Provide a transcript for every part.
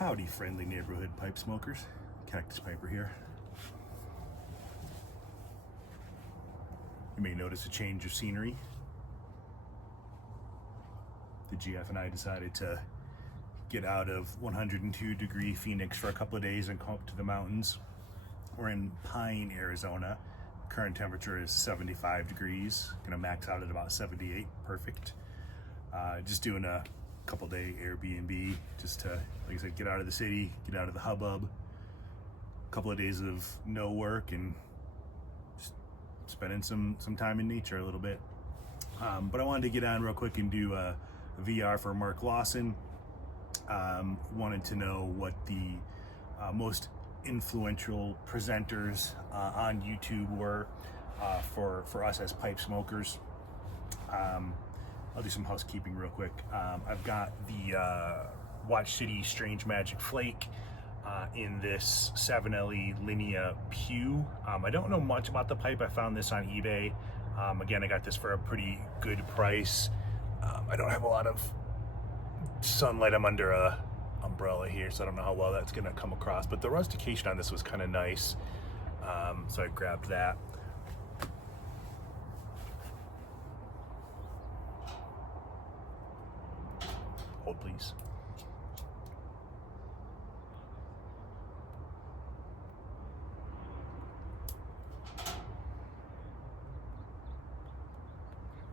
Howdy, friendly neighborhood pipe smokers. Cactus Piper here. You may notice a change of scenery. The GF and I decided to get out of 102 degree Phoenix for a couple of days and come up to the mountains. We're in Pine, Arizona. Current temperature is 75 degrees. Gonna max out at about 78, perfect. Just doing a couple day Airbnb just to, like I said, get out of the city, get out of the hubbub. A couple of days of no work and just spending some time in nature a little bit. But I wanted to get on real quick and do a VR for Mark Lawson. Wanted to know what the most influential presenters on YouTube were for us as pipe smokers. I'll do some housekeeping real quick. I've got the Watch City Strange Magic Flake in this Savinelli Linea Pew. I don't know much about the pipe. I found this on eBay. Again, I got this for a pretty good price. I don't have a lot of sunlight. I'm under a umbrella here, so I don't know how well that's gonna come across, but the rustication on this was kind of nice. So I grabbed that. Hold, please.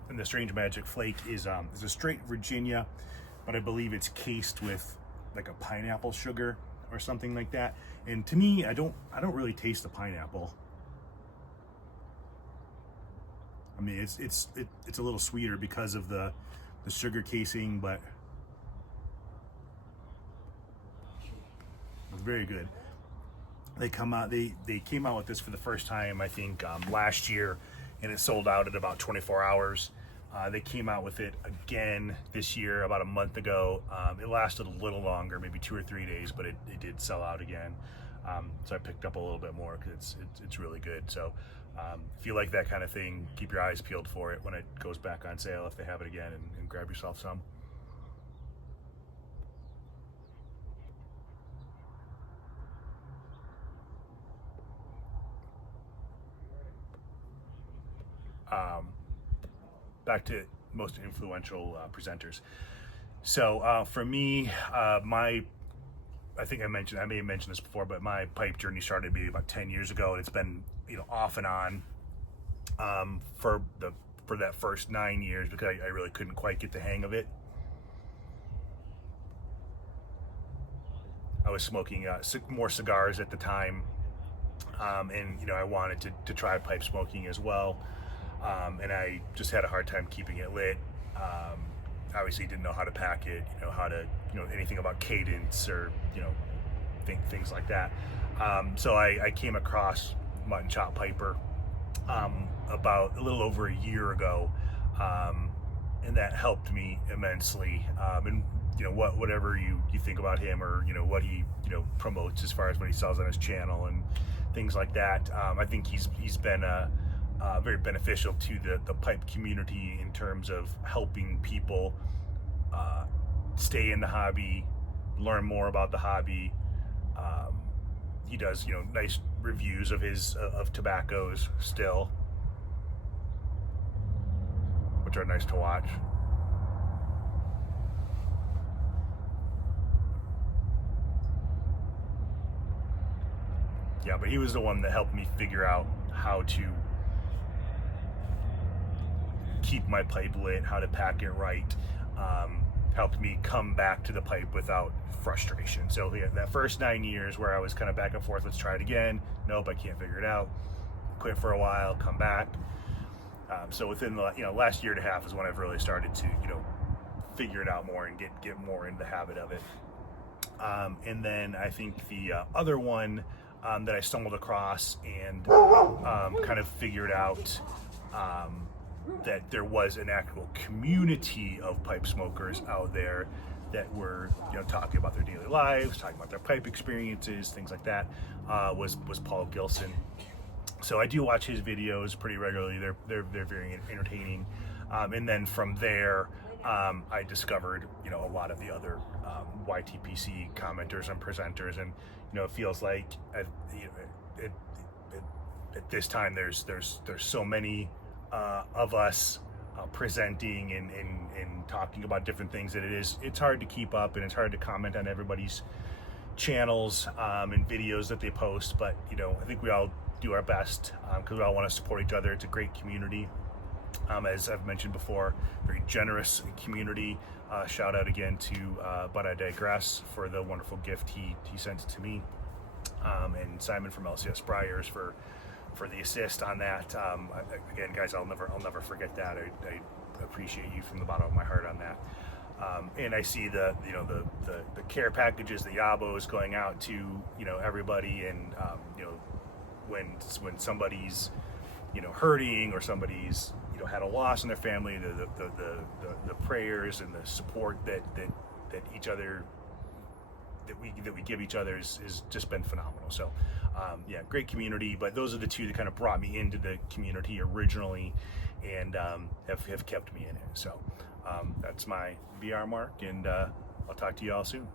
And the Strange Magic Flake is a straight Virginia, but I believe it's cased with like a pineapple sugar or something like that. And to me, I don't really taste the pineapple. I mean, it's a little sweeter because of the sugar casing, but it's very good. They came out with this for the first time, I think, last year, and it sold out in about 24 hours. They came out with it again this year about a month ago. It lasted a little longer, maybe 2 or 3 days, but it did sell out again. So I picked up a little bit more because it's really good. So if you like that kind of thing, keep your eyes peeled for it when it goes back on sale, if they have it again, and grab yourself some. Back to most influential presenters. So for me, I think I may have mentioned this before, but my pipe journey started maybe about 10 years ago, and it's been, off and on for that first 9 years because I really couldn't quite get the hang of it. I was smoking more cigars at the time, and I wanted to try pipe smoking as well. And I just had a hard time keeping it lit. Obviously didn't know how to pack it, how to, anything about cadence or, things like that. So I came across Mutton Chop Piper about a little over a year ago, and that helped me immensely. And whatever you think about him, or what he promotes as far as what he sells on his channel and things like that, I think he's been very beneficial to the pipe community in terms of helping people stay in the hobby, learn more about the hobby. He does nice reviews of tobaccos still, which are nice to watch. Yeah, but he was the one that helped me figure out how to keep my pipe lit, how to pack it right. Helped me come back to the pipe without frustration. So yeah, that first 9 years where I was kind of back and forth, let's try it again. Nope, I can't figure it out. Quit for a while, come back. So within the last year and a half is when I've really started to figure it out more and get more in the habit of it. And then I think the other one that I stumbled across and kind of figured out that there was an actual community of pipe smokers out there that were talking about their daily lives, talking about their pipe experiences, things like that, was Paul Gilson. So I do watch his videos pretty regularly. They're very entertaining. And then from there, I discovered, you know, a lot of the other YTPC commenters and presenters, and you know, it feels like you know, at this time there's so many of us presenting and talking about different things that it's hard to keep up, and it's hard to comment on everybody's channels and videos that they post. But you know, I think we all do our best because we all want to support each other. It's a great community. As I've mentioned before, very generous community. Shout out again to But I Digress for the wonderful gift he sent to me, and Simon from LCS Briars for the assist on that. Again, guys, I'll never forget that. I appreciate you from the bottom of my heart on that. And I see the care packages, the yabos going out to, you know, everybody, and you know, when somebody's, you know, hurting, or somebody's, you know, had a loss in their family, the prayers and the support that each other that we give each other is just been phenomenal. So yeah, great community. But those are the two that kind of brought me into the community originally, and have kept me in it. So that's my VR mark, and I'll talk to you all soon.